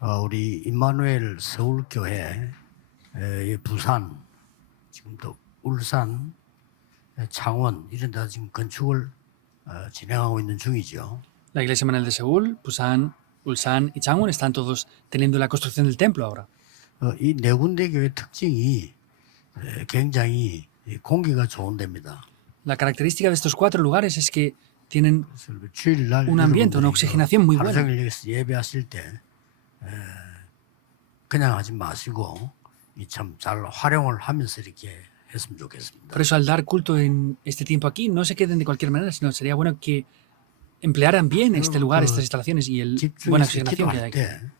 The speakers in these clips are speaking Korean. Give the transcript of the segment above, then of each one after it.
우리 임마누엘 서울교회, 부산, 지금 또 울산, 창원 이런 데 지금 건축을 진행하고 있는 중이죠. La iglesia Manuel de Seúl, Busan, Ulsan y Changwon están todos teniendo la construcción del templo ahora. 이 네 군데 교회 특징이 굉장히 공기가 좋은 데입니다. La característica de estos 4 lugares es que tienen 그래서 주일날 un ambiente, una oxigenación muy 하루 buena. 종일 여기서 예배하실 때 그냥 하지 마시고 참 잘 활용을 하면서 이렇게 했으면 좋겠습니다. Por eso al dar culto en este tiempo aquí, no se queden de cualquier manera, sino sería bueno que emplearan bien este lugar, estas instalaciones y el buena 집중해서 oxigenación que hay 기도할 aquí. 때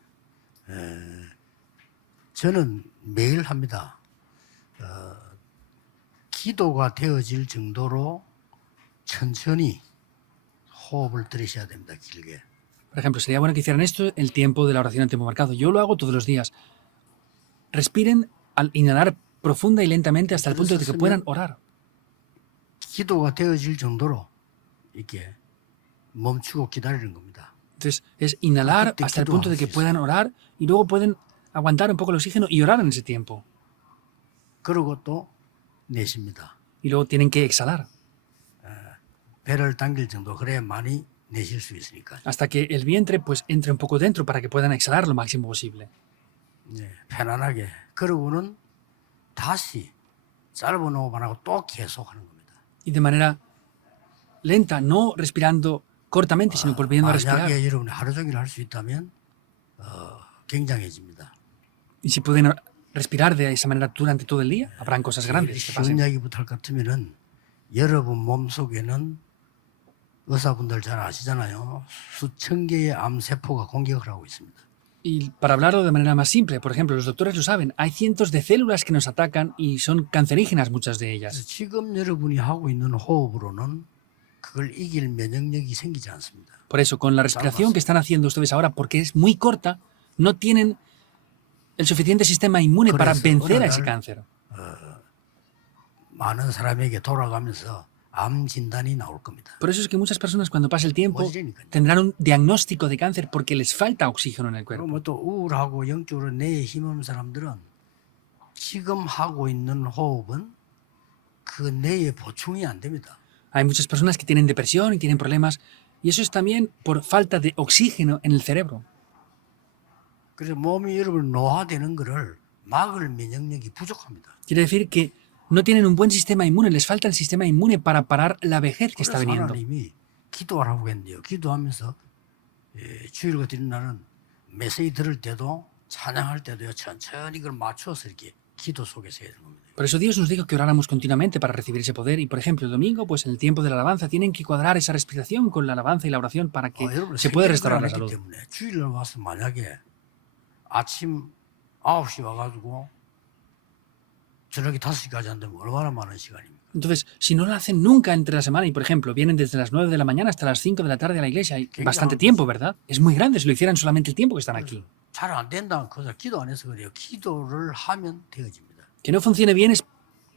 저는 매일 합니다. 기도가 되어질 정도로 천천히 호흡을 들이셔야 됩니다. 길게. Por ejemplo, sería bueno que hicieran esto el tiempo de la oración en tiempo marcado. Yo lo hago todos los días. Respiren al inhalar profunda y lentamente hasta el punto de que puedan orar. 기도가 되어질 정도로 이렇게 멈추고 기다리는 겁니다. Entonces, es inhalar hasta el punto de que puedan orar y luego pueden aguantar un poco el oxígeno y orar en ese tiempo. 그리고 또 내쉽니다. Y luego tienen que exhalar 배를 당길 정도 그래야 많이 내쉴 수 있으니까. hasta que el vientre pues entre un poco dentro para que puedan exhalar lo máximo posible. 네, 편안하게. 그러고는 다시 짧은 호흡 안 하고 또 계속 하는 겁니다. Y de manera lenta, no respirando cortamente, sino volviendo a respirar. 만약에 여러분이 하루 종일 할 수 있다면 굉장해집니다. Y si pueden respirar de esa manera durante todo el día, habrán cosas grandes que 쉬운 pasen. 이야기부터 할 것 같으면은 여러분 몸속에는 의사분들 잘 아시잖아요. 수천 개의 암세포가 공격을 하고 있습니다. Y para hablarlo de manera más simple, por ejemplo, los doctores lo saben, hay cientos de células que nos atacan y son cancerígenas muchas de 그래서 ellas. 지금 여러분이 하고 있는 호흡으로는 그걸 이길 면역력이 생기지 않습니다. Por eso, con la respiración que están haciendo ustedes ahora, porque es muy corta, no tienen el suficiente sistema inmune para vencer a ese cáncer. 많은 사람에게 돌아가면서 암 진단이 나올 겁니다. Por eso es que muchas personas cuando pase el tiempo tendrán un diagnóstico de cáncer porque les falta oxígeno en el cuerpo. 그리고 또 우울하고 영적으로 뇌에 힘없는 사람들은 지금 하고 있는 호흡은 그 뇌에 보충이 안 됩니다. Hay muchas personas que tienen depresión y tienen problemas y eso es también por falta de oxígeno en el cerebro. 그래서 몸이 여러분 노화되는 거를 막을 면역력이 부족합니다. Quiere decir que no tienen un buen sistema inmune, les falta el sistema inmune para parar la vejez que está 그래서 viniendo. 하나님이 기도하라고 했는데요. 기도하면서 주일 같은 날은 메시지 들을 때도 찬양할 때도요. 천천히 그걸 맞춰서 이렇게 기도 속에서 해야 되는 겁니다. Por eso Dios nos dijo que oráramos continuamente para recibir ese poder y, por ejemplo, el domingo, pues en el tiempo de la alabanza, tienen que cuadrar esa respiración con la alabanza y la oración para que 여러분 se pueda 생각을 restaurar 안 la 했기 salud. 때문에 주일날 와서 만약에 아침 9시 와가지고 저녁에 5시까지 한다면 얼마나 많은 시간입니까? Entonces, si no lo hacen nunca entre la semana y, por ejemplo, vienen desde las 9 de la mañana hasta las 5 de la tarde a la iglesia, hay bastante tiempo, ¿verdad? Es muy grande si lo hicieran solamente el tiempo que están aquí. 잘 안 된다는 cosa 기도 안 해서 그래요. 기도를 하면 되어집니다. Que no funcione bien es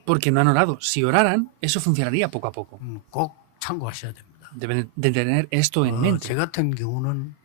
porque no han orado. Si oraran, eso funcionaría poco a poco. 꼭 참고하셔야 됩니다. Deben de tener esto en mente. 제 같은 경우는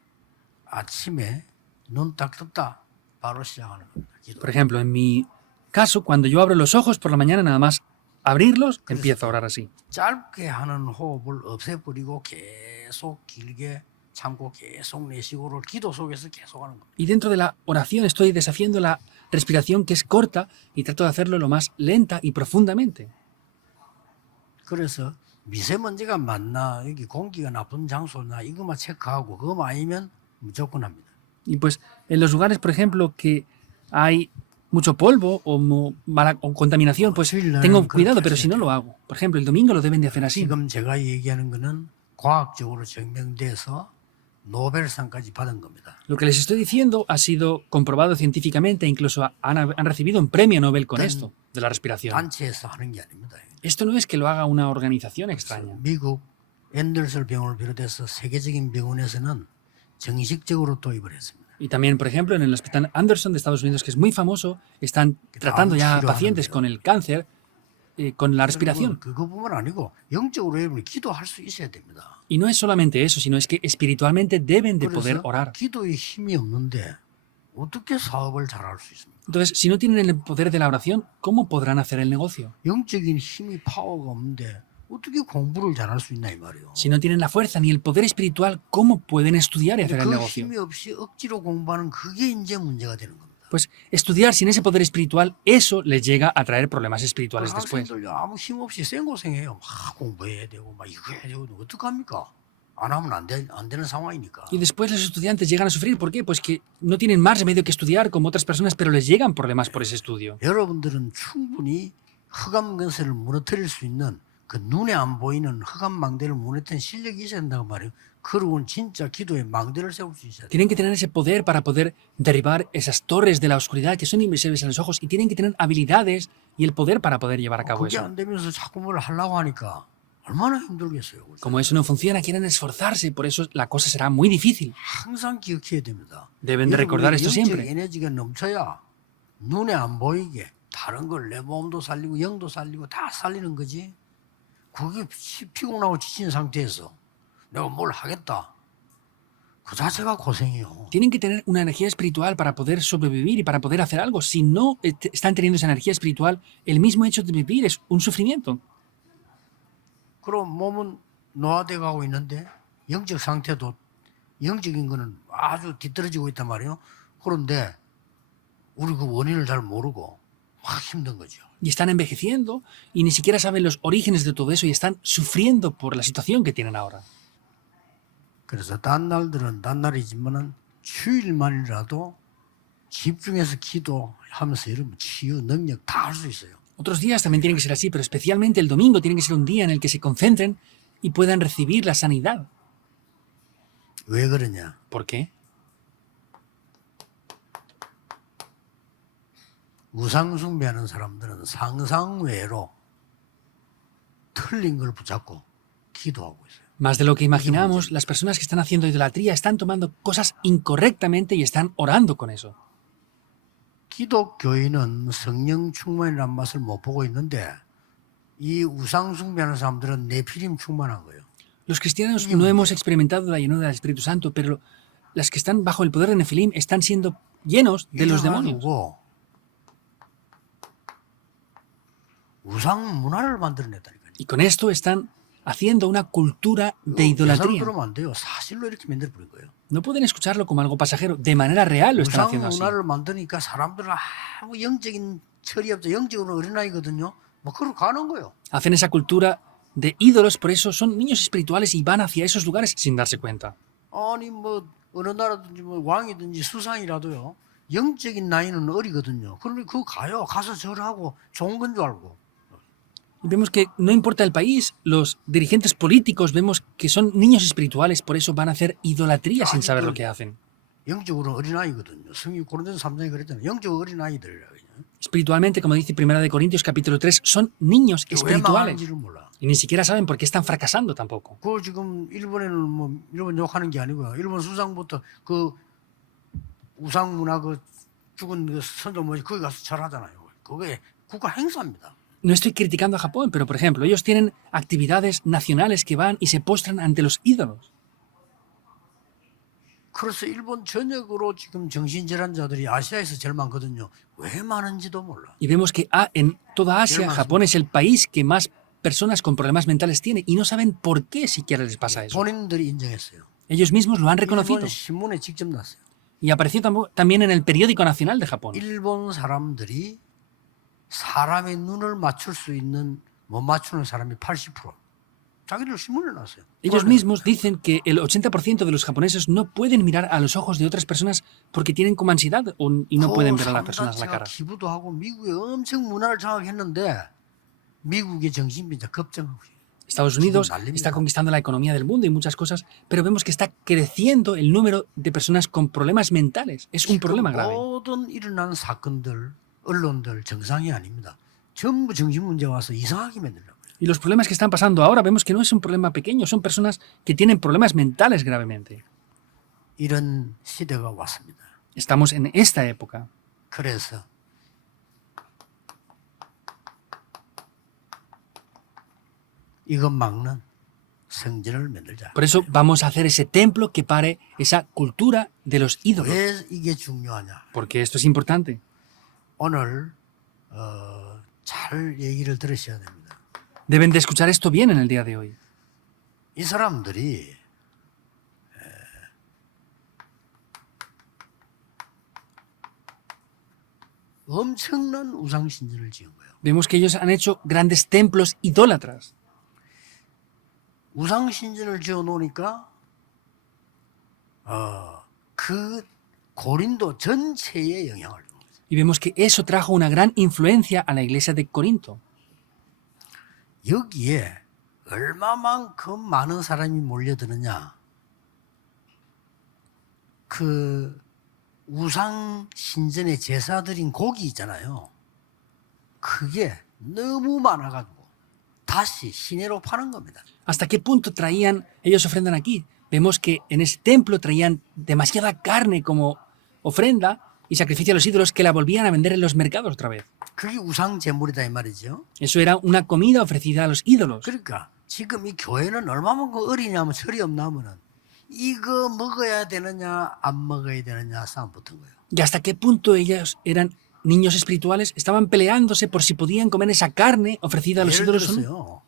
아침에 눈 딱 떴다 바로 시작하는 겁니다. 기도. Por ejemplo, en mi caso, cuando yo abro los ojos por la mañana, nada más abrirlos, empiezo a orar así. 짧게 하는 호흡을 없애버리고 계속 길게 참고 계속 내쉬고를 기도 속에서 계속 하는 겁니다. Y dentro de la oración estoy deshaciendo la respiración que es corta y trato de hacerlo lo más lenta y profundamente. 그래서 미세먼지가 많나 여기 공기가 나쁜 장소나 이것만 체크하고 그것만 아니면 무조건 합니다. Y pues en los lugares, por ejemplo, que hay mucho polvo o contaminación, pues tengo cuidado, pero si no lo hago. Por ejemplo, el domingo lo deben de hacer así. 지금 제가 얘기하는 거는 과학적으로 증명돼서 노벨상까지 받은 겁니다. Lo que les estoy diciendo ha sido comprobado científicamente e incluso han recibido un premio Nobel con esto, de la respiración. 단체에서 하는 게 아닙니다. Esto no es que lo haga una organización extraña. 미국 앤더슨 병원을 비롯해서 세계적인 병원에서는 정식적으로 도입을 했습니다. Y también, por ejemplo, en el Hospital Anderson de Estados Unidos, que es muy famoso, están tratando ya a pacientes con el cáncer con la respiración. 그거뿐만 아니고 영적으로 여러분이 기도할 수 있어야 됩니다. Y no es solamente eso, sino es que espiritualmente deben de poder 그래서 orar. 기도에 힘이 없는데 어떻게 사업을 잘할 수 있습니까? Entonces, si no tienen el poder de la oración, ¿cómo podrán hacer el negocio? 영적인 힘이 파워가 없는데 어떻게 공부를 잘할 수 있나 이 말이에요. Si no tienen la fuerza ni el poder espiritual, ¿cómo pueden estudiar y 근데 hacer el 그 negocio? 힘이 없이 억지로 공부하는 그게 이제 문제가 되는 겁니다. Pues estudiar sin ese poder espiritual, eso les llega a traer problemas 그 espirituales después. 학생들요 아무 힘 없이 생고생해요. 막 공부해야 되고 막 이거 해야 되고 어떡합니까? 안 하면 안 되는 상황이니까. Y después los estudiantes llegan a sufrir. ¿Por qué? Pues que no tienen más remedio que estudiar como otras personas, pero les llegan problemas por ese estudio. 여러분들은 충분히 흑암 근세를 무너뜨릴 수 있는 그 눈에 안 보이는 흑암 망대를 무너뜨리는 실력이 있어야 된다고 말이에요. 그러고는 진짜 기도에 망대를 세울 수 있어야 돼요. Tienen que tener ese poder para poder derribar esas torres de la oscuridad que son invisibles a los ojos y tienen que tener habilidades y el poder para poder llevar a cabo 그게 eso. 안 되면서 자꾸 뭘 하려고 하니까 얼마나 힘들겠어요. 그죠? Como eso no funciona, quieren esforzarse, por eso la cosa será muy difícil. 항상 기억해야 됩니다. Deben de recordar esto 영적 siempre. 에너지가 넘쳐야 눈에 안 보이게 다른 걸 내 몸도 살리고 영도 살리고 다 살리는 거지. 그게 피곤하고 지친 상태에서 내가 뭘 하겠다. 그 자체가 고생이요. Tienen que tener una energía espiritual para poder sobrevivir y para poder hacer algo. Si no están teniendo esa energía espiritual, el mismo hecho de vivir es un sufrimiento. 그럼 몸은 노화돼 가고 있는데 영적 상태도 영적인 거는 아주 뒤떨어지고 있단 말이에요. 그런데 우리 그 원인을 잘 모르고 막 힘든 거죠. Y están envejeciendo y ni siquiera saben los orígenes de todo eso y están sufriendo por la situación que tienen ahora. 그래서 딴 날들은 딴 날이지만은 주일만이라도 집중해서 기도하면서 이러면 치유 능력 다 할 수 있어요. Otros días también tienen que ser así, pero especialmente el domingo tiene que ser un día en el que se concentren y puedan recibir la sanidad. 왜 그러냐? ¿Por qué? 우상 숭배하는 사람들은 상상 외로 틀린 걸 붙잡고 기도하고 있어요. Más de lo que imaginamos, las personas que están haciendo idolatría están tomando cosas incorrectamente y están orando con eso. 기독교인은 성령 충만이라는 맛을 못 보고 있는데 이 우상 숭배하는 사람들은 네피림 충만한 거예요. Los cristianos no hemos experimentado la llenura del Espíritu Santo, pero las que están bajo el poder de Nefilim están siendo llenos de los demonios. 이래가지고 우상 문화를 만들어냈다니까요. Y con esto están haciendo una cultura de 예사로 idolatría. 들으면 안 돼요. 사실로 이렇게 만들어버린 거예요. No pueden escucharlo como algo pasajero. De manera real lo están 우상 haciendo así. 문화를 만드니까 사람들은 아무 영적인 철이 없죠. 영적으로 어린아이거든요. 뭐 그러고 가는 거예요. Hacen esa cultura de ídolos, por eso son niños espirituales y van hacia esos lugares sin darse cuenta. 아니 뭐 어느 나라든지 뭐 왕이든지 수상이라도요. 영적인 나이는 어리거든요. 그러니 그거 가요. 가서 절하고 좋은 건 줄 알고. Y vemos que no importa el país, los dirigentes políticos vemos que son niños espirituales, por eso van a hacer idolatría sin saber lo que hacen. 영적으로 어린아이거든요. 성경 고린도서 3장에 그랬잖아요. 영적 어린아이들이라고. Espiritualmente, como dice 1 de Corintios capítulo 3, son niños 왜 espirituales. 망하는지를 몰라. Y ni siquiera saben por qué están fracasando tampoco. 그 지금 일본에는 뭐 일본 욕하는 게 아니고요. 일본 수상부터 그 우상 문화 그 죽은 그 선조 뭐지 거기 가서 절하잖아요. 그게 국가 행사입니다. No estoy criticando a Japón, pero por ejemplo, ellos tienen actividades nacionales que van y se postran ante los ídolos. 그래서 일본 전역으로 지금 정신질환자들이 아시아에서 제일 많거든요. 왜 많은지도 몰라. Y vemos que en toda Asia, Japón es el país que más personas con problemas mentales tiene y no saben por qué siquiera les pasa eso. 본인들이 인정했어요. Ellos mismos lo han reconocido. 일본 신문에 직접 났어요. Y apareció también en el periódico nacional de Japón. 일본 사람들이 사람의 눈을 맞출 수 있는 못 맞추는 사람이 80%. 자기들 신문에 났어요. Ellos mismos dicen que el 80% de los japoneses no pueden mirar a los ojos de otras personas porque tienen como ansiedad y no pueden ver a las personas a la cara. 기부도 하고 미국에 엄청 문화를 장악했는데 미국의 정신병자 급증하고 있어요. Estados Unidos está conquistando la economía del mundo y muchas cosas, pero vemos que está creciendo el número de personas con problemas mentales. Es un problema grave. 모든 일어난 사건들, 언론들 정상이 아닙니다. 전부 정신 문제 와서 이상하게 만들려고. Y los problemas que están pasando ahora vemos que no es un problema pequeño, son personas que tienen problemas mentales gravemente. 이런 시대가 왔습니다. Estamos en esta época. 그래서 이것 막는 성전을 만들자. Por eso vamos a hacer ese templo que pare esa cultura de los ídolos. 왜 이게 중요하냐? Porque esto es importante. 오늘 잘 얘기를 들으셔야 됩니다. Deben de escuchar esto bien en el día de hoy. 이 사람들이 엄청난 우상 신전을 지은 거예요. Vemos que ellos han hecho grandes templos idólatras. 우상 신전을 지어 놓으니까 그 고린도 전체에 영향을 준 거죠. Y vemos que eso trajo una gran influencia a la iglesia de Corinto. 여기에 얼마만큼 많은 사람이 몰려드느냐. 그 우상 신전의 제사드린 고기 있잖아요. 그게 너무 많아가지고 다시 시내로 파는 겁니다. ¿Hasta qué punto traían, ellos ofrendan aquí? Vemos que en ese templo traían demasiada carne como ofrenda y sacrificio a los ídolos que la volvían a vender en los mercados otra vez. 그게 우상 제물이다 이 말이죠. Eso era una comida ofrecida a los ídolos. 그러니까 지금 이 교회는 얼마만큼 어리냐면 철이 없나면은 이거 먹어야 되느냐 안 먹어야 되느냐 싸움 붙은 거예요. ¿Y hasta qué punto ellos eran niños espirituales? Estaban peleándose por si podían comer esa carne ofrecida a los 예를 ídolos o no. 들어서요.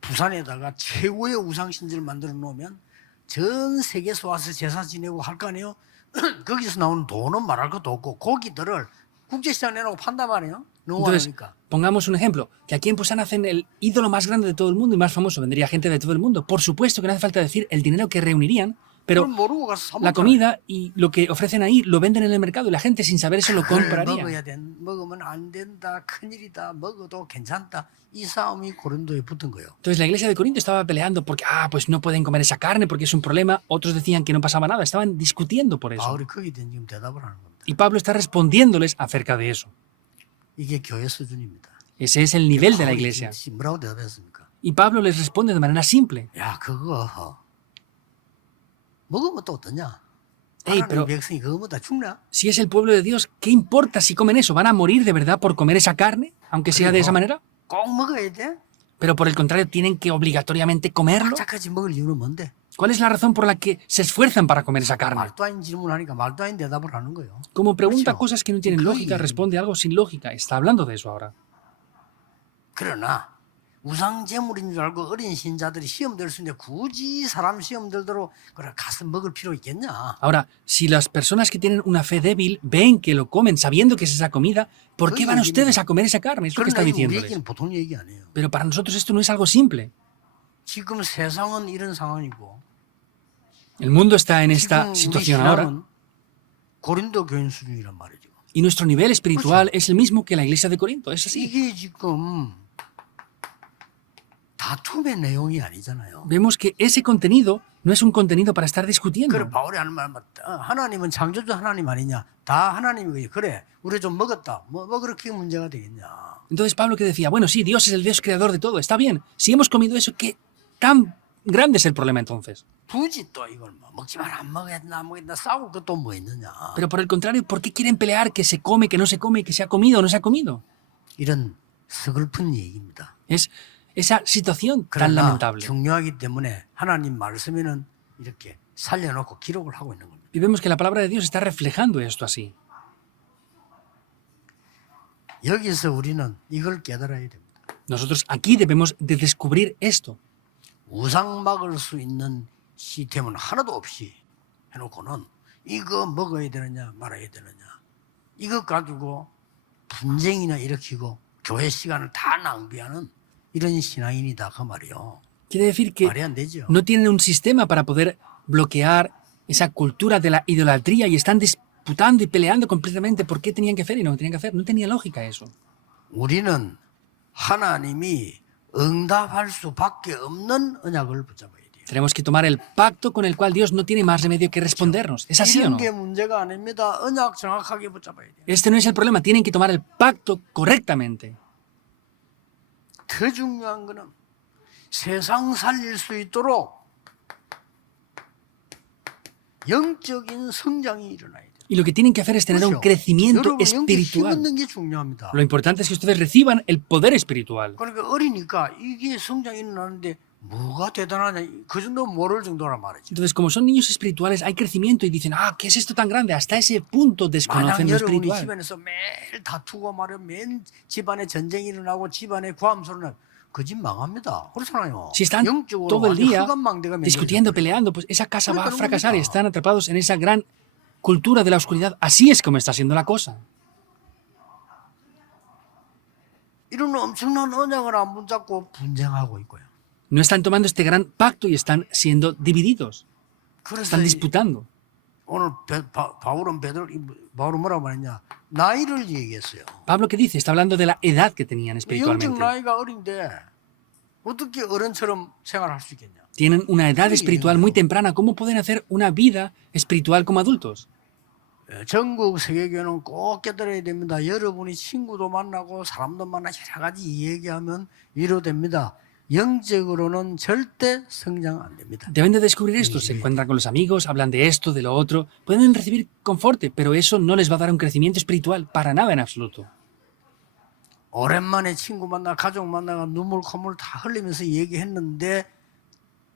부산에다가 최고의 우상신전을 만들어 놓으면 전 세계에서 와서 제사 지내고 할 거 아니에요. 거기서 나오는 돈은 말할 것도 없고 고기들을 국제시장 내놓고 판단 말이에요. 너무 Entonces, 많으니까. pongamos un ejemplo, que aquí en Pusan hacen el ídolo más grande de todo el mundo y más famoso, vendría gente de todo el mundo. Por supuesto que no hace falta decir el dinero que reunirían, pero 그걸 모르고 가서 사 la 먹잖아요. comida y lo que ofrecen ahí lo venden en el mercado y la gente sin saber eso lo 그걸 compraría. 먹으면 안 된다, 큰일이다, 먹어도 괜찮다. 이 싸움이 고린도에 붙은 거예요. Entonces la iglesia de Corinto estaba peleando porque, pues no pueden comer esa carne porque es un problema. Otros decían que no pasaba nada, estaban discutiendo por eso. 바울이 거기에 대한 지금 대답을 하는 겁니다. Y Pablo está respondiéndoles acerca de eso. 이게 교회 수준입니다. Ese es el nivel de la 바울이 iglesia. 지금 뭐라고 대답했습니까? Y Pablo les responde de manera simple. 야, 그거 먹으면 또 어떠냐? 에이, 하나님 pero- 백성이 그거 먹다 죽나? Si es el pueblo de Dios, ¿qué importa si comen eso? ¿Van a morir de verdad por comer esa carne? Aunque sea de esa manera. 꼭 먹어야 돼? Pero por el contrario, ¿tienen que obligatoriamente comerlo? 착착하지 먹을 이유는 뭔데? ¿Cuál es la razón por la que se esfuerzan para comer esa carne? 말도 아닌 질문하니까 말도 아닌 대답을 하는 거예요. Como pregunta 그렇죠. cosas que no tienen 그 lógica, 얘기입니다. responde algo sin lógica. Está hablando de eso ahora. 그러나 우상 제물인 줄 알고 어린 신자들이 시험 들 수 있는데 굳이 사람 시험 들도록 그래 가서 먹을 필요 있겠냐? Ahora, si las personas que tienen una fe débil ven que lo comen sabiendo que es esa comida, ¿por qué van ustedes a comer esa carne? Es lo que está 그러나 이 diciéndoles. 우리에게는 보통 얘기 아니에요. Pero para nosotros esto no es algo simple. 지금 세상은 이런 상황이고 El mundo está en 지금 esta 우리 situación ahora 신앙은 고린도 교인 수준이란 말이죠. y nuestro nivel espiritual es el mismo que la iglesia de Corinto. Es así. 이게 지금 다툼의 내용이 아니잖아요. Vemos que ese contenido no es un contenido para estar discutiendo. 그래 바울이 하는 말 맞다. 하나님은 창조주 하나님 아니냐? 다 하나님이고 그래. 우리 좀 먹었다. 뭐 그렇게 문제가 되겠냐? Entonces Pablo que decía, bueno, sí, Dios es el Dios creador de todo, está bien. Si hemos comido eso, ¿qué tan grande es el problema entonces? 굳이 또 이걸 뭐 먹지 마라 안 먹어야 된다 안 먹어야 된다 싸울 것도 뭐 있느냐? Pero por el contrario, ¿por qué quieren pelear que se come, que no se come, que se ha comido o no se ha comido? 이런 서글픈 얘기입니다. Es esa situación tan 그러나 lamentable. 중요하기 때문에 하나님 말씀에는 이렇게 살려놓고 기록을 하고 있는 겁니다. Y vemos que la palabra de Dios está reflejando esto así. 여기서 우리는 이걸 깨달아야 됩니다. Nosotros aquí debemos de descubrir esto. 우상 막을 수 있는 시스템은 하나도 없이 해놓고는 이거 먹어야 되느냐 말아야 되느냐 이것 가지고 분쟁이나 일으키고 교회 시간을 다 낭비하는 이런 신앙인이다 그 말이요. Quiere decir que 말이 안 되죠. no tienen un sistema para poder bloquear esa cultura de la idolatría y están disputando y peleando completamente por qué tenían que hacer y no tenían que hacer. No tenía lógica eso. 우리는 하나님이 응답할 수밖에 없는 언약을 붙잡아야 돼요. Tenemos que tomar el pacto con el cual Dios no tiene más remedio que respondernos. ¿Es así o 이런 no? 게 문제가 아닙니다. 언약 정확하게 붙잡아야 돼요. Este no es el problema. Tienen que tomar el pacto correctamente. 더 중요한 거는 세상 살릴 수 있도록 영적인 성장이 일어나야 돼요. Y lo que tienen que hacer es tener un 그렇죠? crecimiento 여러분 영적 힘 espiritual. 얻는 게 중요합니다. Lo importante es que ustedes reciban el poder espiritual. 그러니까 어리니까 이게 성장이 일어나는데 뭐가 대단하냐? 그 정도 모를 정도란 말이죠. Entonces, como son niños espirituales, hay crecimiento y dicen, ah, ¿qué es esto tan grande? Hasta ese punto desconocen 만약 lo 여러분이 espiritual. 집안에서 매일 다투고 말이야, 매일 집안에 전쟁이 일어나고 집안에 구함 소리 나면 그 집 망합니다. 그렇잖아요. Si están 영적으로 todo el 완전 día 흑암망대가 discutiendo, 만들어져요. peleando, pues esa casa va a Pero fracasar y nunca. están atrapados en esa gran cultura de la oscuridad. Así es como está siendo la cosa. 이런 엄청난 언약을 안 붙잡고 분쟁하고 있고요. No están tomando este gran pacto y están siendo divididos. 그래서 Están disputando. 오늘 바울은 뭐라고 말했냐? 나이를 얘기했어요. Pablo, ¿qué dice? Está hablando de la edad que tenían 영적 espiritualmente. 나이가 어린데 어떻게 어른처럼 생활할 수 있겠냐? Tienen una edad espiritual muy temprana. ¿Cómo pueden hacer una vida espiritual como adultos? 전국 세계교회는 꼭 깨달아야 됩니다. 여러분이 친구도 만나고 사람도 만나 여러 가지 얘기하면 위로됩니다. 영적으로는 절대 성장 안 됩니다. Deben de descubrir esto. Se encuentran con los amigos, hablan de esto, de lo otro. Pueden recibir conforte, pero eso no les va a dar un crecimiento espiritual para nada en absoluto. 오랜만에 친구 만나 가족 만나가 눈물 콧물 다 흘리면서 얘기했는데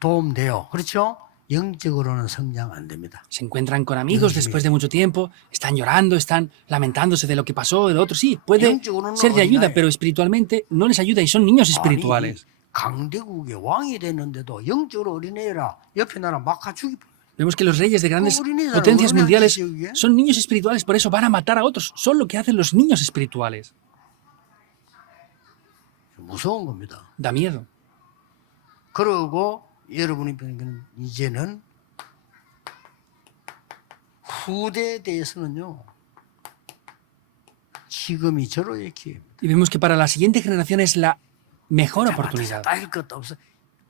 도움돼요. 그렇죠? 영적으로는 성장 안 됩니다. Se encuentran con amigos después de mucho tiempo, están llorando, están lamentándose de lo que pasó, de lo otro. Sí, puede ser de ayuda, pero espiritualmente no les ayuda y son niños espirituales. 강대국의 왕이 됐는데도 영적으로 어린애라 옆에 나라 막아 죽이. Vemos que los reyes de grandes potencias mundiales son niños espirituales, por eso van a matar a otros. Son lo que hacen los niños espirituales. 무서운 겁니다. Da miedo. 그러고 여러분이 보는 이제는 후대에 대해서는요. 지금이 절호의 기회입니다. Y vemos que para la siguiente generación es la mejor oportunidad. 따질 것도 없어.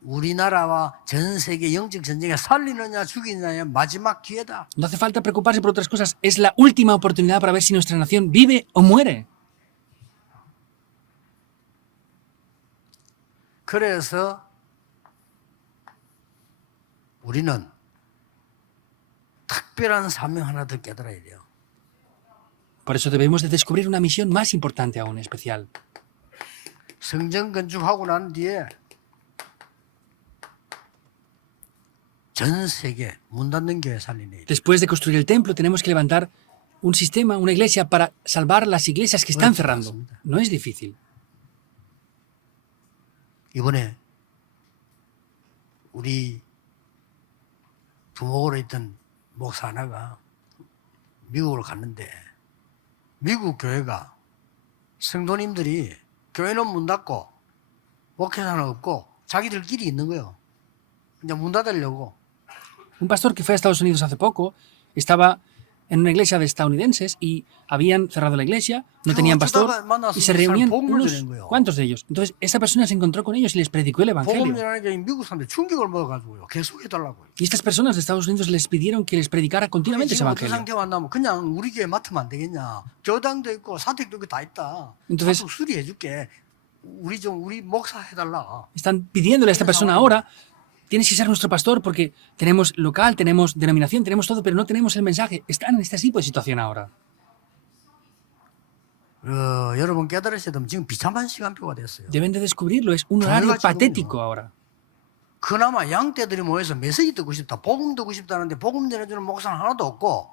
우리나라와 전 세계 영적 전쟁에 살리느냐 죽이느냐의 마지막 기회다. No hace falta preocuparse por otras cosas. Es la última oportunidad para ver si nuestra nación vive o muere. 그래서 우리는 특별한 사명 하나 더 깨달아야 돼요. Por eso debemos de descubrir una misión más importante aún, especial. 성전 건축하고 난 뒤에 전 세계 문 닫는 교회 살리네. Después de construir el templo, tenemos que levantar un sistema, una iglesia, para salvar las iglesias que están cerrando. No es difícil. 이번에 우리 부목으로 있던 목사 하나가 미국으로 갔는데 미국 교회가 성도님들이 교회는 문 닫고 목회자는 없고 자기들끼리 있는 거예요. 그냥 문 닫으려고. Un pastor que fue a Estados Unidos hace poco estaba en una iglesia de estadounidenses y habían cerrado la iglesia, no tenían pastor y se reunían unos cuantos de ellos. Entonces, esa persona se encontró con ellos y les predicó el 복음 evangelio. 전하니까 미국 사람들 충격을 먹어가지고요. 계속 해달라고요. Y estas personas de Estados Unidos les pidieron que les predicara continuamente ese 지금 어떤 evangelio. 상태 만나면 그냥 우리 교회 맡으면 안 되겠냐. 교당도 있고 사택도 있고 다 있다. Entonces- 가서 수리해줄게. 우리 목사 해달라. Están pidiéndole a esta persona ahora, tienes que ser nuestro pastor porque tenemos local, tenemos denominación, tenemos todo, pero no tenemos el mensaje. Están en este tipo de situación ahora. 여러분 깨달으셔야 되면 지금 비참한 시간표가 됐어요. Deben de descubrirlo, es un horario patético ahora. 그나마 양떼들이 모여서 메시지 듣고 싶다, 복음 듣고 싶다는데 복음 전해주는 목사는 하나도 없고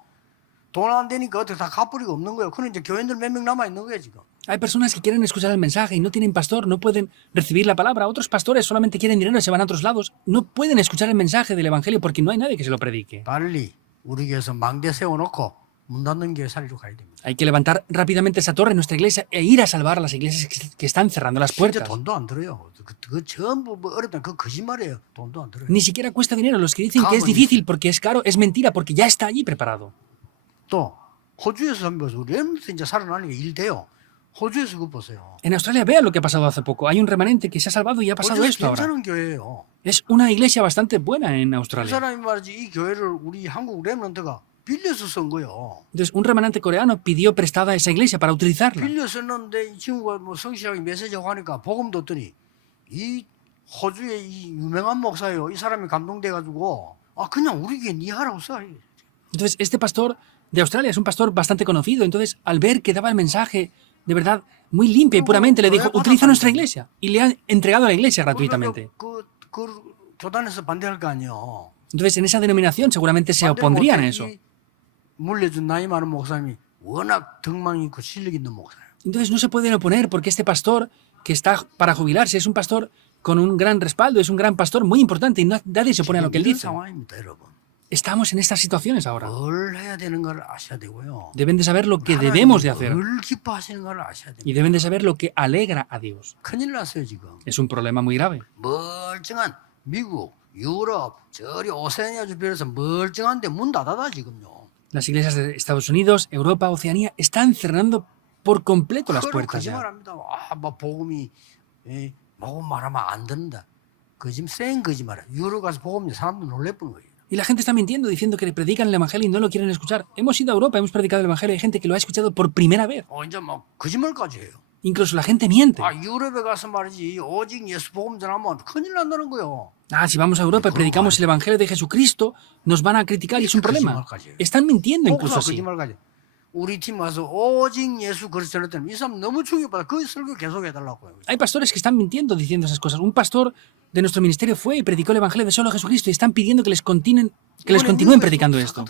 돈 안 되니까 어떻게 다 갚으리가 없는 거예요. 그럼 이제 교인들 몇 명 남아 있는 거예요 지금. Hay personas que quieren escuchar el mensaje y no tienen pastor, no pueden recibir la palabra. Otros pastores solamente quieren dinero y se van a otros lados. No pueden escuchar el mensaje del evangelio porque no hay nadie que se lo predique. 빨리 우리 교회에서 망대 세워놓고 문 닫는 교회 살리러 가야 됩니다. Hay que levantar rápidamente esa torre en nuestra iglesia e ir a salvar a las iglesias que están cerrando las 진짜 puertas. 돈도 안 들어요. 그 전부 뭐 어렵다 그 거짓말이에요. 돈도 안 들어요. Ni siquiera cuesta dinero. Los que dicen que es difícil porque es caro, es mentira porque ya está allí preparado. 또 호주에서 선교해서 우리 렘넌트 이제 살아나는 게 일 돼요. 호주에서 그거 보세요. En Australia, vean lo que ha pasado hace poco. Hay un remanente que se ha salvado y ha pasado 호주에서 esto ahora. 괜찮은 교회예요. Es una iglesia bastante buena en 그 Australia. 사람이 말이지 이 교회를 우리 한국 렘넌트가 빌려서 쓴 거예요. Entonces, un remanente coreano pidió prestada esa iglesia para utilizarla. 빌려 썼는데 이 친구가 뭐 성실하게 메시지하고 하니까 복음 듣더니 이 호주의 이 유명한 목사예요. 이 사람이 감동돼가지고 아 그냥 우리 교회 니 하라고 써. Entonces, este pastor de Australia es un pastor bastante conocido. Entonces, al ver que daba el mensaje de verdad muy limpia y puramente, le dijo, utiliza nuestra iglesia. Y le han entregado a la iglesia gratuitamente. 그 그 교단에서 반대할 거 아니에요. Entonces, en esa denominación seguramente se opondrían a eso. 물려준 나이 많은 목사님이 워낙 덕망이 있고 실력 있는 목사예요. Entonces, no se pueden oponer porque este pastor que está para jubilarse es un pastor con un gran respaldo, es un gran pastor muy importante y nadie se opone a lo que él 이런 dice. 상황입니다, 여러분. Estamos en estas situaciones ahora. 뭘 해야 되는 걸 아셔야 되고요. Deben de saber lo que debemos de hacer 뭘 기뻐하시는 걸 아셔야 y 됩니다. deben de saber lo que alegra a Dios. 큰일 났어요, 지금. Es un problema muy grave. 멀쩡한 미국, 유럽, 저리 오세아니아주 비롯해서 멀쩡한데 문 닫아다 지금요. Las iglesias de Estados Unidos, Europa, Oceanía están cerrando por completo las 그런 puertas ya. 거짓말합니다. 뭐 복음이 복음 말하면 안 듣는다. 센 거짓말이야. 유럽 가서 복음 사람들 놀래보는 거예요. Y la gente está mintiendo diciendo que le predican el evangelio y no lo quieren escuchar. Hemos ido a Europa, hemos predicado el evangelio y hay gente que lo ha escuchado por primera vez. 이제 막 거짓말까지 해요. Incluso la gente miente. 유럽에 가서 말이지 오직 예수 복음 전하면 큰일 난다는 거요. Si vamos a Europa y predicamos el evangelio de Jesucristo, nos van a criticar y es un problema. Están mintiendo incluso así. 거짓말까지. 우리 팀 와서 오직 예수 그리스도 전했더니 이 사람 너무 충격받아. 그 설교 계속 해달라고요. Hay pastores que están mintiendo diciendo esas cosas. Un pastor de nuestro ministerio fue y predicó el evangelio de solo Jesucristo y están pidiendo que les continúen predicando esto.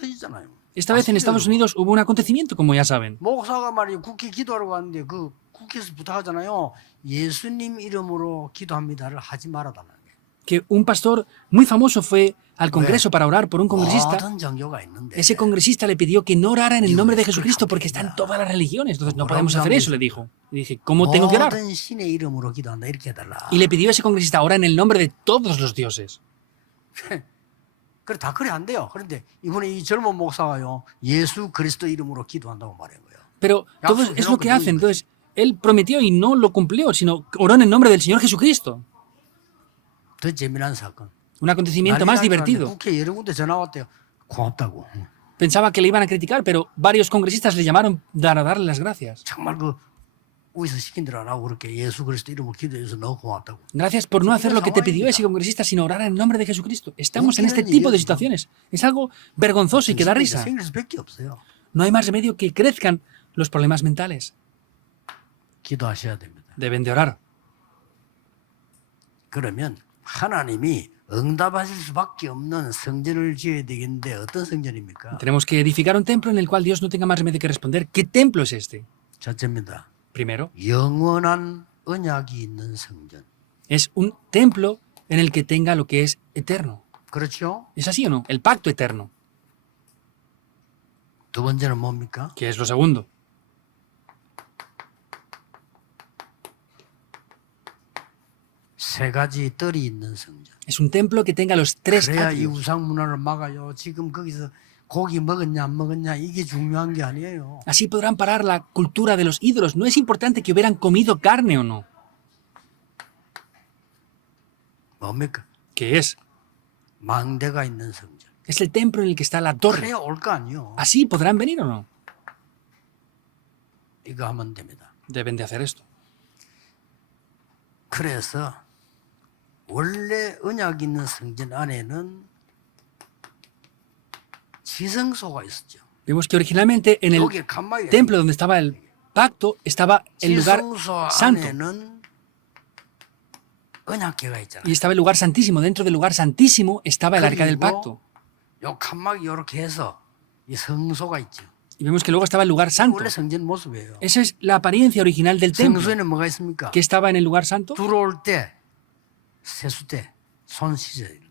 Esta vez en Estados Unidos hubo un acontecimiento, como ya saben. 목사가 말이에요. 국회 기도하러 갔는데 그 국회에서 부탁하잖아요. 예수님 이름으로 기도합니다를 하지 말아달라는 거예요. Que un pastor muy famoso fue al Congreso para orar por un congresista. 모든 종교가 있는데 Ese congresista le pidió que no orara en el nombre de Jesucristo porque está en todas las religiones. Entonces no podemos hacer eso, le dijo. Y dije, ¿cómo tengo que orar? 모든 신의 이름으로 기도한다 이렇게 해달라. Y le pidió a ese congresista, ora en el nombre de todos los dioses. 그래 다 그래 안 돼요. 그런데 이번에 이 젊은 목사가요 예수 그리스도 이름으로 기도한다고 말한 거예요. Pero todo es lo que hacen. Entonces él prometió y no lo cumplió, sino oró en el nombre del Señor Jesucristo. 더 재미난 사건. Un acontecimiento más divertido. 국회 여러 군데 전화 왔대요. 고맙다고. Pensaba que le iban a criticar, pero varios congresistas le llamaron para darle las gracias. 정말 그 우리서 시킨 대로 안 하고 그렇게 예수 그리스도 이름으로 기도해서 너무 고맙다고. Gracias por no hacer lo que te pidió ese congresista, sino orar en el nombre de Jesucristo. Estamos en este tipo de situaciones. Es algo vergonzoso y que da risa. 생길 수밖에 없어요. No hay más remedio que crezcan los problemas mentales. 기도하셔야 됩니다. Deben de orar. 그러면 하나님이 응답하실 수밖에 없는 성전을 지어야 되겠는데 어떤 성전입니까? Tenemos que edificar un templo en el cual Dios no tenga más remedio que responder. ¿Qué templo es este? 첫째입니다. Primero, 영원한 언약이 있는 성전. es un templo en el que tenga lo que es eterno. 그렇죠? ¿Es así o no? El pacto eterno. 두 번째는 뭡니까? ¿Qué es lo segundo? 세 가지 뜰이 있는 성전. Es un templo que tenga los tres 그래야 이 atrios. 우상 문화를 막아요. 지금 거기서 고기 먹었냐 안 먹었냐 이게 중요한 게 아니에요. Así podrán parar la cultura de los ídolos. No es importante que hubieran comido carne o no. 뭡니까? ¿Qué es? 망대가 있는 성전. Es el templo en el que está la torre. 그래야 올 거 아니요. ¿Así podrán venir o no? 이거 하면 됩니다. Deben de hacer esto. 그래서 원래 언약 있는 성전 안에는 지성소가 있었죠. Vemos que originalmente en el 여기 칸막이가 templo donde estaba el pacto estaba el lugar 지성소 santo. 안에는 언약궤가 있잖아요. Y estaba el lugar santísimo. Dentro del lugar santísimo estaba el arca del pacto. 요 칸막이 이렇게 해서 이 성소가 있죠. Y vemos que luego estaba el lugar santo. 원래 성전 모습이에요. Esa es la apariencia original del templo. 성소에는 뭐가 있습니까? ¿Qué estaba en el lugar santo? 들어올 때 세수대 손 씻어야 돼요.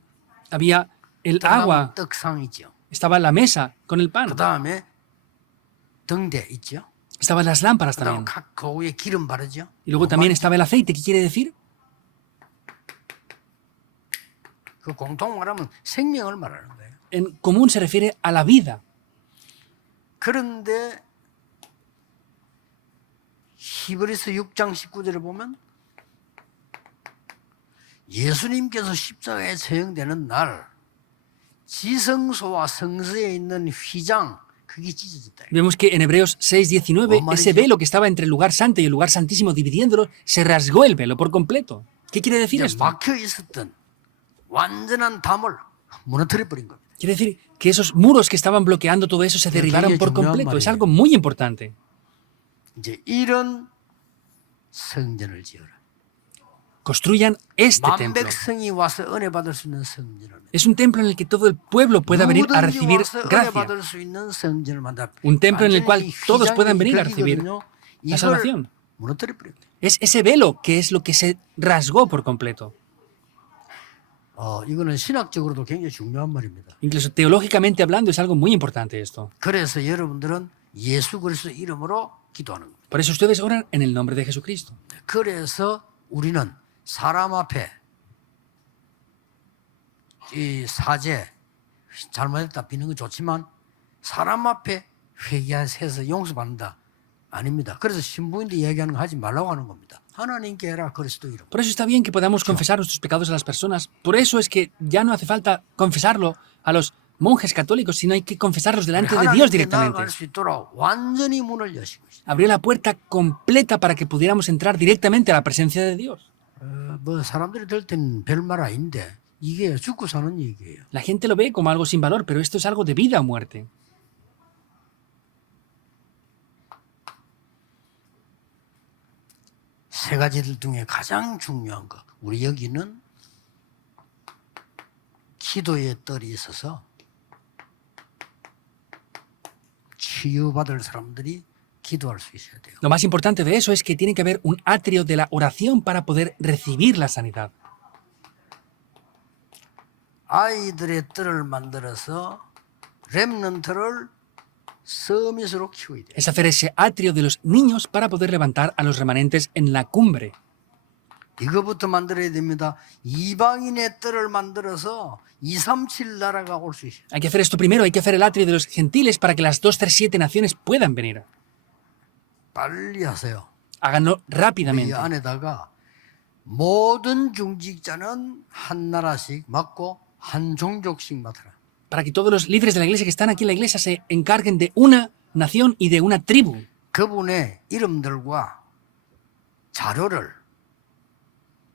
Había el agua. 떡상 있죠. Estaba la mesa con el pan. 그 다음에 등대 있죠. Estaban las lámparas 그 다음 también. 각 위에 기름 바르죠. Y luego también estaba el aceite. ¿Qué quiere decir? 그 공통 말하면 생명을 말하는 거예요. En común se refiere a la vida. 그런데 히브리서 6장 19절을 보면 예수님께서 십자가에 처형되는 날 지성소와 성소에 있는 휘장 그게 찢어졌다. Vemos que en Hebreos 6:19 ese velo que estaba entre el lugar santo y el lugar santísimo dividiéndolo se rasgó el velo por completo. ¿Qué quiere decir esto? 막혀 있었던 완전한 담을 무너뜨려 버린 겁니다. Quiere decir que esos muros que estaban bloqueando todo eso se derribaron por completo. Es algo muy importante. 이제 이런 성전을 지어라. construyan este 만 templo. 백성이 와서 은혜 받을 수 있는 성전을 Es un templo en el que todo el pueblo pueda venir a 누구든지 recibir 와서 은혜 gracia. 받을 수 있는 성전을 만들어. Un templo en el cual 완전히 todos puedan 휘장이 venir a recibir 벽이거든요. la 이걸 salvación. 무너뜨려 버립니다. Es ese velo que es lo que se rasgó por completo. 이거는 신학적으로도 굉장히 중요한 말입니다. Incluso teológicamente hablando es algo muy importante esto. 그래서 여러분들은 예수 그리스도 이름으로 기도하는 겁니다. Por eso ustedes oran en el nombre de Jesucristo. 그래서 우리는 사람 앞에 이 사죄 잘못했다 비는 건 좋지만 사람 앞에 회개해서 용서받는다 아닙니다. 그래서 신부인들 얘기하는 거 하지 말라고 하는 겁니다. 하나님께 해라 그리스도 이름. Por eso está bien que podamos confesar nuestros pecados a las personas. Por eso es que ya no hace falta confesarlo a los monjes católicos, sino hay que confesarlos delante de Dios 하나님께 directamente. 나아갈 수 있도록 완전히 문을 여신 것이죠. Abrió la puerta completa para que pudiéramos entrar directamente a la presencia de Dios. 뭐 사람들이 들 때는 별말 아닌데 이게 죽고 사는 얘기예요. La gente lo ve como algo sin valor, pero esto es algo de vida o muerte. 세 가지들 중에 가장 중요한 거. 우리 여기는 기도의 뜰이 있어서 치유받을 사람들이 기도할 수 있어야 돼요. Lo más importante de eso es que tiene que haber un atrio de la oración para poder recibir la sanidad. 아이들의 뜰을 만들어서 렘넌트를 서밋으로 키워야 돼요. Es hacer ese atrio de los niños para poder levantar a los remanentes en la cumbre. 이거부터 만들어야 됩니다. 이방인의 뜰을 만들어서 237 나라가 올 수 있어요. Hay que hacer esto primero, hay que hacer el atrio de los gentiles para que las 237 naciones puedan venir. 빨리 하세요. Háganlo 이 rápidamente. 안에다가 모든 중직자는 한 나라씩 맡고 한 종족씩 맡아라. Para que todos los líderes de la iglesia que están aquí en la iglesia se encarguen de una nación y de una tribu. 그분의 이름들과 자료를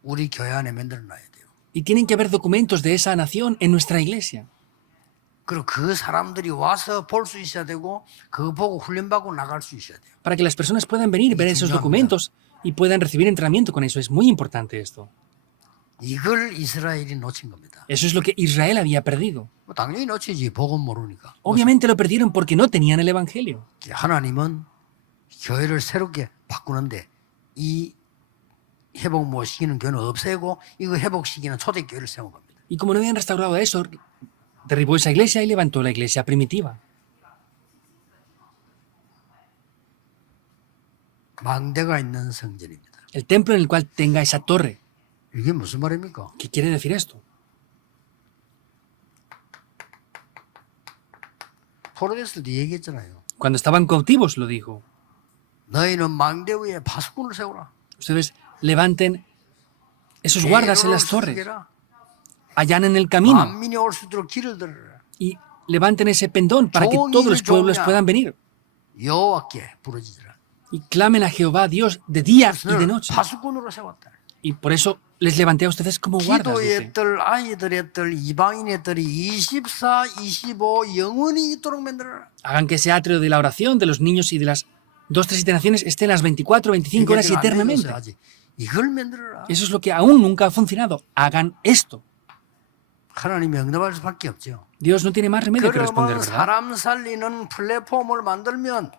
우리 교회 안에 만들어 놔야 돼요. Y tienen que haber documentos de esa nación en nuestra iglesia. 그리고 그 사람들이 와서 볼 수 있어야 되고 그거 보고 훈련받고 나갈 수 있어야 돼요. Para que las personas puedan venir, ver esos documentos y puedan recibir entrenamiento con eso. Es muy importante esto. 이걸 이스라엘이 놓친 겁니다. Eso es lo que Israel había perdido. 뭐 당연히 놓치지 복음 모르니까. Obviamente lo perdieron porque no tenían el evangelio. 하나님은 교회를 새롭게 바꾸는데 이 회복 못 시키는 교회는 없애고 이거 회복시키는 초대교회를 세운 겁니다. Y como no habían restaurado eso, derribó esa iglesia y levantó la iglesia primitiva. 망대가 있는 성전입니다. El templo en el cual tenga esa torre. 이게 무슨 말입니까? ¿Qué quiere decir esto? 포로됐을 때 얘기했잖아요. Cuando estaban cautivos lo dijo. 너희는 망대 위에 파수꾼을 세우라. Ustedes levanten esos guardas en las torres, 수직해라. allanen el camino 만민이 올 수 있도록 길을 들어라. y levanten ese pendón para que todos los pueblos puedan venir. 여호와께 부르짖으라. Y clamen a Jehová Dios de día y de 그것을 noche. 파수꾼으로 세웠다. Y por eso les levanté a ustedes como guardas. 기도의 Dice. 뜰, 아이들의 뜰, 이방인의 뜰이 24, 25 영원히 있도록 만들어라. Hagan que ese atrio de la oración de los niños y de las 237 naciones esté en las 24, 25 horas y 이게 안 eternamente. 되어서 아직 이걸 만들어라. Eso es lo que aún nunca ha funcionado. Hagan esto. 하나님이 응답할 수밖에 없죠. Dios no tiene más remedio que responder, 그러면 ¿verdad? 사람 살리는 플랫폼을 만들면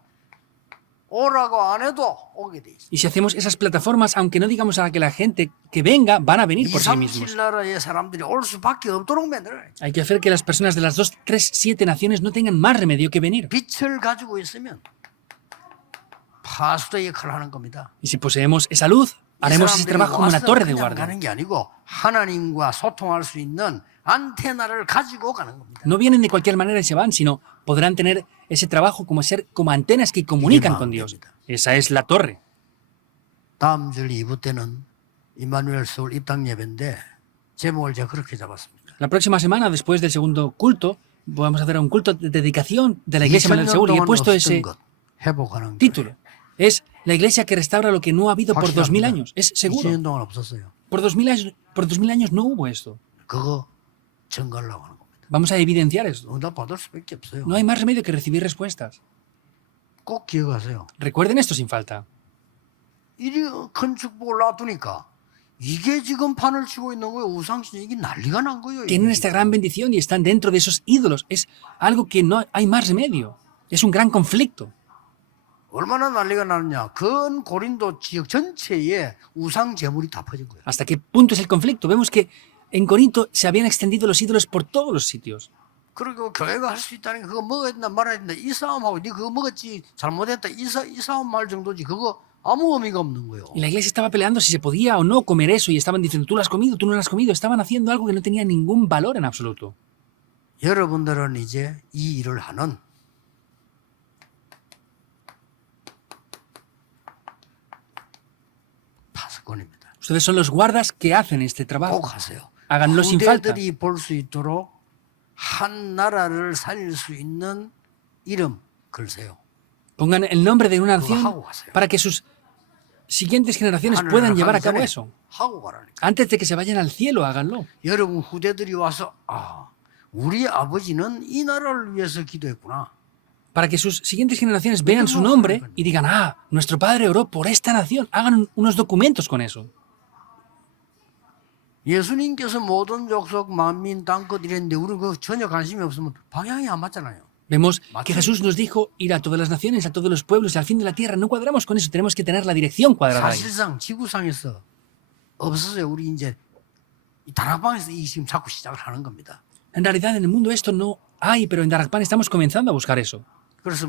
오라고 안 해도 오게 돼 있어. Y si hacemos esas plataformas, aunque no digamos a que la gente que venga, van a venir por sí mismos. 237 나라의 사람들이 올 수밖에 없도록 만들어야 돼. Hay que hacer que las personas de las 2, 3, 7 naciones no tengan más remedio que venir. 빛을 가지고 있으면 파수도의 역할을 하는 겁니다. Y si poseemos esa luz, haremos ese trabajo como una torre de 그냥 guardia. 가는 게 아니고 하나님과 소통할 수 있는 안테나를 가지고 가는 겁니다. No vienen de cualquier manera y se van, sino podrán tener ese trabajo como ser como antenas que comunican con Dios. Esa es la torre. 다음 주 2부 때는 임마누엘 서울 입당 예배인데 제목을 제가 그렇게 잡았습니다. La próxima semana, después del segundo culto, vamos a hacer un culto de dedicación de la iglesia Manuel 2000년 Seúl y he 동안 puesto 없었던 ese 것 회복하는 título. Es la iglesia que restaura lo que no ha habido por 2000 años. Es seguro. 2000년 동안 없었어요. Por 2000 años no hubo esto. 그거 증거하려고 하는 겁니다. Vamos a evidenciar esto. 응답 받을 수밖에 없어요. No hay más remedio que recibir respuestas. 꼭 기억하세요. Recuerden esto sin falta. 이리 큰 축복을 놔두니까 이게 지금 판을 치고 있는 거예요. 우상신 이게 난리가 난 거예요. Tienen esta gran bendición y están dentro de esos ídolos. Es algo que no hay más remedio. Es un gran conflicto. 얼마나 난리가 나느냐. 근 고린도 지역 전체에 우상 제물이 다 퍼진 거예요. ¿Hasta qué punto es el conflicto? Vemos que en Corinto se habían extendido los ídolos por todos los sitios. 그리고 교회가 할 수 있다는 게 그거 먹어야 된다 말아야 된다 이 싸움하고 네 그거 먹었지 잘못했다 이 싸움 말 정도지 그거 아무 의미가 없는 거예요. Y la iglesia estaba peleando si se podía o no comer eso y estaban diciendo, tú lo has comido, tú no lo has comido. Estaban haciendo algo que no tenía ningún valor en absoluto. 여러분들은 이제 이 일을 하는 파수꾼입니다. Ustedes son los guardas que hacen este trabajo. 꼭 하세요. Háganlo sin falta. 후대들이 볼 수 있도록 한 나라를 살릴 수 있는 이름 걸세요. Pongan el nombre de una nación para que sus siguientes generaciones puedan llevar a cabo eso. 하고 가라니까. Antes de que se vayan al cielo, háganlo. 여러분 후대들이 와서 우리 아버지는 이 나라를 위해서 기도했구나. Para que sus siguientes generaciones vean su nombre y digan, nuestro padre oró por esta nación. Hagan unos documentos con eso. 예수님께서 모든 족속 만민 땅끝 이랬는데 우리는 그 전혀 관심이 없으면 방향이 안 맞잖아요. Vemos que Jesús nos dijo ir a todas las naciones, a todos los pueblos y al fin de la tierra. No cuadramos con eso, tenemos que tener la dirección cuadrada ahí. 사실상 지구상에서 없어서요. 우리 이제 이 다락방에서 이 지금 자꾸 시작을 하는 겁니다. En realidad en el mundo esto no hay, pero en Darakpan estamos comenzando a buscar eso. 그래서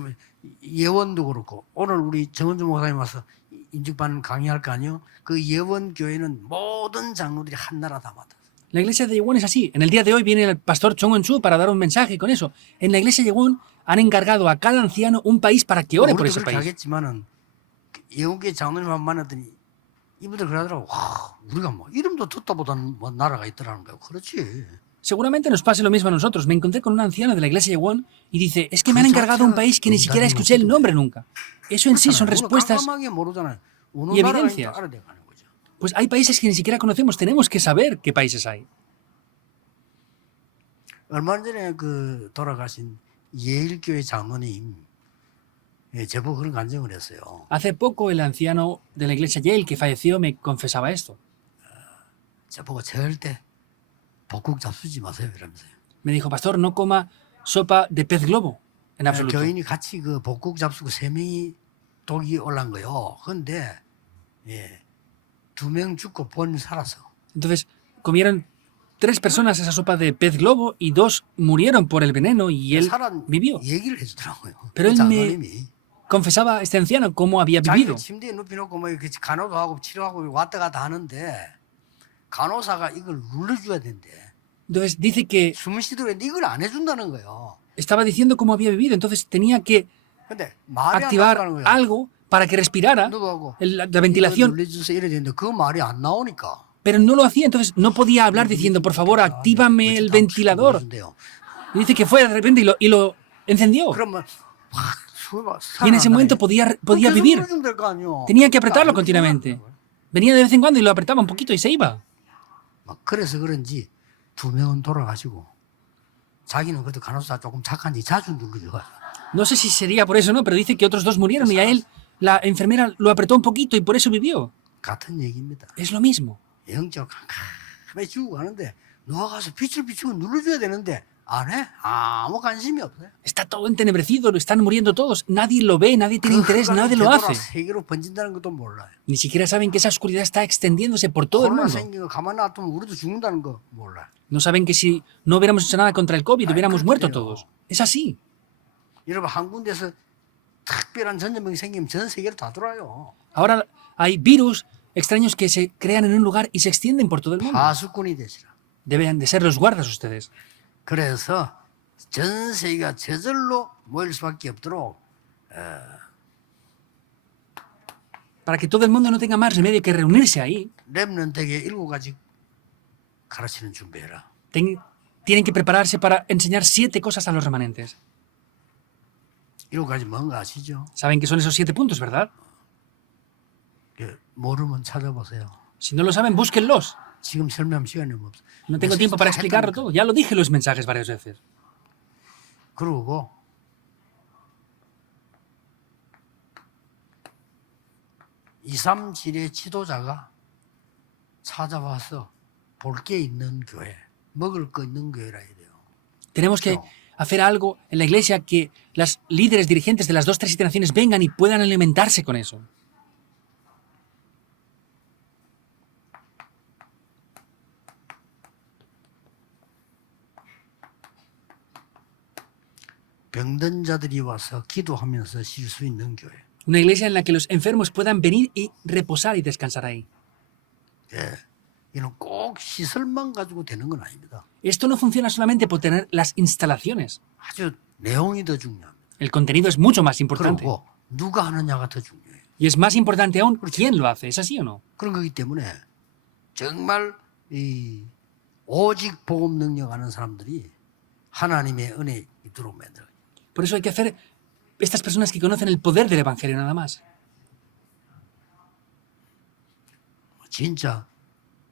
예원도 그렇고 오늘 우리 정은주 목사님 와서 인죽반 강의할 거 아니에요? 그 예원 교회는 모든 장로들이 한 나라 다 맡아. La iglesia de Yewon es así. En el día de hoy viene el pastor Chong Won-su para dar un mensaje con eso. En la iglesia de Yewon han encargado a cada anciano un país para que ore por ese 그렇게 país. 하겠지만은 예원교회 장로님만 만났더니 이분들 그러더라고. 와, 우리가 뭐 이름도 듣다 보던 뭐 나라가 있더라는 거예요. 그렇지. Seguramente nos pase lo mismo a nosotros. Me encontré con un anciano de la iglesia de Yewon y dice, es que me han encargado un país que ni siquiera escuché el nombre nunca. Eso en sí son respuestas y evidencias. Pues hay países que ni siquiera conocemos. Tenemos que saber qué países hay. 얼마 전에 그 돌아가신 예일교회 장로님 제보 그런 간증을 했어요. Hace poco el anciano de la iglesia Yale que falleció me confesaba esto. 제보가 절대 볶국 잡수지 마세요 이러면서요. Me dijo, pastor, no coma sopa de pez globo en absoluto. 교인이 같이 그 볶국 잡수고 3명이 독이 올란 거요. 근데 2명 죽고 본 살았어. Entonces comieron 3 personas esa sopa de pez globo y 2 murieron por el veneno y él vivió. 얘기를 해주더라고요. Pero él me confesaba, este anciano, cómo había vivido. 침대에 눕혀놓고 뭐 이렇게 간호도 하고 치료하고 왔다 갔다 하는데 간호사가 이걸 눌러줘야 된대. Entonces dice que 숨 쉬도록 이걸 안 해준다는 거예요. estaba diciendo cómo había vivido, entonces tenía que activar algo para que respirara la ventilación. Pero no lo hacía, entonces no podía hablar diciendo, por favor, actívame el ventilador. Y dice que fue de repente y lo encendió. Y en ese momento podía vivir. Tenía que apretarlo continuamente. Venía de vez en cuando y lo apretaba un poquito y se iba. 그래서 그런지 2명은 돌아가시고 자기는 그래도 간호사 조금 착한지 자주 눌러줘요. No sé si sería por eso o no, pero dice que otros 2 murieron y a él la enfermera lo apretó un poquito y por eso vivió. 같은 얘기입니다. Es lo mismo. 영적 깜깜하게 죽고 가는데 누워가서 빛을 비추고 눌러줘야 되는데 안 해? 아무 관심이 없어요. Está todo entenebrecido, están muriendo todos. Nadie lo ve, nadie tiene interés, nadie lo hace. 세계로 번진다는 것도 몰라요. Ni siquiera saben que esa oscuridad está extendiéndose por todo el 코로나 mundo. 생긴 거 가만 놔두면 우리도 죽는다는 거 몰라요. No saben que si no hubiéramos hecho nada contra el COVID, hubiéramos muerto todos. Es así. 여러분 한 군데서 특별한 전염병이 생기면 전 세계로 다 돌아요. Ahora hay virus extraños que se crean en un lugar y se extienden por todo el mundo. 파수꾼이 되시라. Deben de ser los guardas ustedes. 그래서 전 세계가 저절로 모일 수밖에 없도록 Para que todo el mundo no tenga más remedio que reunirse ahí, 렘넌트에게 7가지 가르치는 준비해라. tienen que prepararse para enseñar 7 cosas a los remanentes. 7가지 뭔가 아시죠? Saben que son esos 7 puntos, ¿verdad? 모르면 찾아보세요. Si no lo saben, búsquenlos. 지금 설명할 시간이 없어. No tengo tiempo para explicarlo todo. Ya lo dije en los mensajes varias veces. 그리고 237의 지도자가 찾아와서 볼 게 있는 교회, 먹을 거 있는 교회라 해야 돼요. Tenemos que hacer algo en la iglesia que las líderes dirigentes de las 2, 3 naciones vengan y puedan alimentarse con eso. 병든 자들이 와서 기도하면서 쉴 수 있는 교회. Una iglesia en la que los enfermos puedan venir y reposar y descansar ahí. 예, 이는 꼭 시설만 가지고 되는 건 아닙니다. Esto no funciona solamente por tener las instalaciones. 아주 내용이 더 중요합니다. El contenido es mucho más importante. 그리고 누가 하느냐가 더 중요해요. Y es más importante aún quién lo hace. ¿Es así o no? 그런 거기 때문에 정말 이 오직 복음 능력 아는 사람들이 하나님의 은혜 있도록 만들어요. Por eso hay que hacer estas personas que conocen el poder del evangelio nada más. 진짜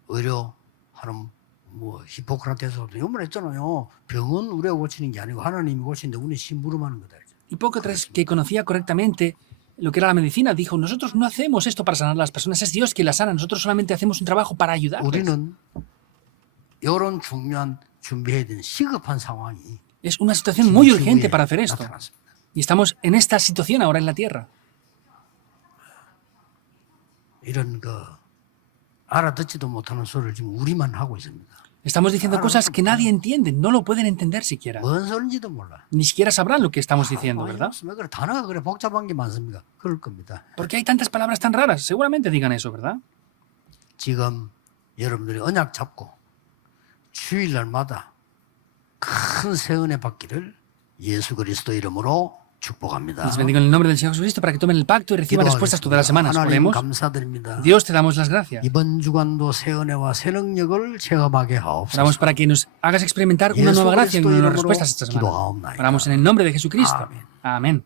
의료하는 뭐 히포크라테스도 요만했잖아요. 병은 우리가 고치는 게 아니고 하나님이 고치는데 우리 심부름하는 거다. Hipócrates, que conocía correctamente lo que era la medicina, dijo, nosotros no hacemos esto para sanar a las personas, es Dios quien las sana, nosotros solamente hacemos un trabajo para ayudarles. 우리는 이런 중요한 준비해야 되는 시급한 상황이 Es una situación muy urgente para hacer esto. 나타났습니다. Y estamos en esta situación ahora en la tierra. 이런 거 알아듣지도 못하는 소리를 지금 우리만 하고 있습니다. Estamos diciendo cosas que nadie entiende, no lo pueden entender siquiera. 뭔 소리인지도 몰라. Ni siquiera sabrán lo que estamos diciendo, ¿verdad? 왜 그래 단어가 그래 복잡한 게 많습니까? 그럴 겁니다. Porque hay tantas palabras tan raras, seguramente digan eso, ¿verdad? 지금 여러분들이 언약 잡고 주일날마다 큰 세은혜 받기를 예수 그리스도 이름으로 축복합니다. Les bendigo en el nombre del Señor Jesucristo para que tomen el pacto y reciban respuestas todas las semanas. 하나님 Oremos. 감사드립니다. Dios, te damos las gracias. 이번 주간도 새 은혜와 새 능력을 체험하게 하옵소서. Oramos para que nos hagas experimentar una nueva gracia y una nueva respuesta esta semana. Oramos en el nombre de Jesucristo. Amén.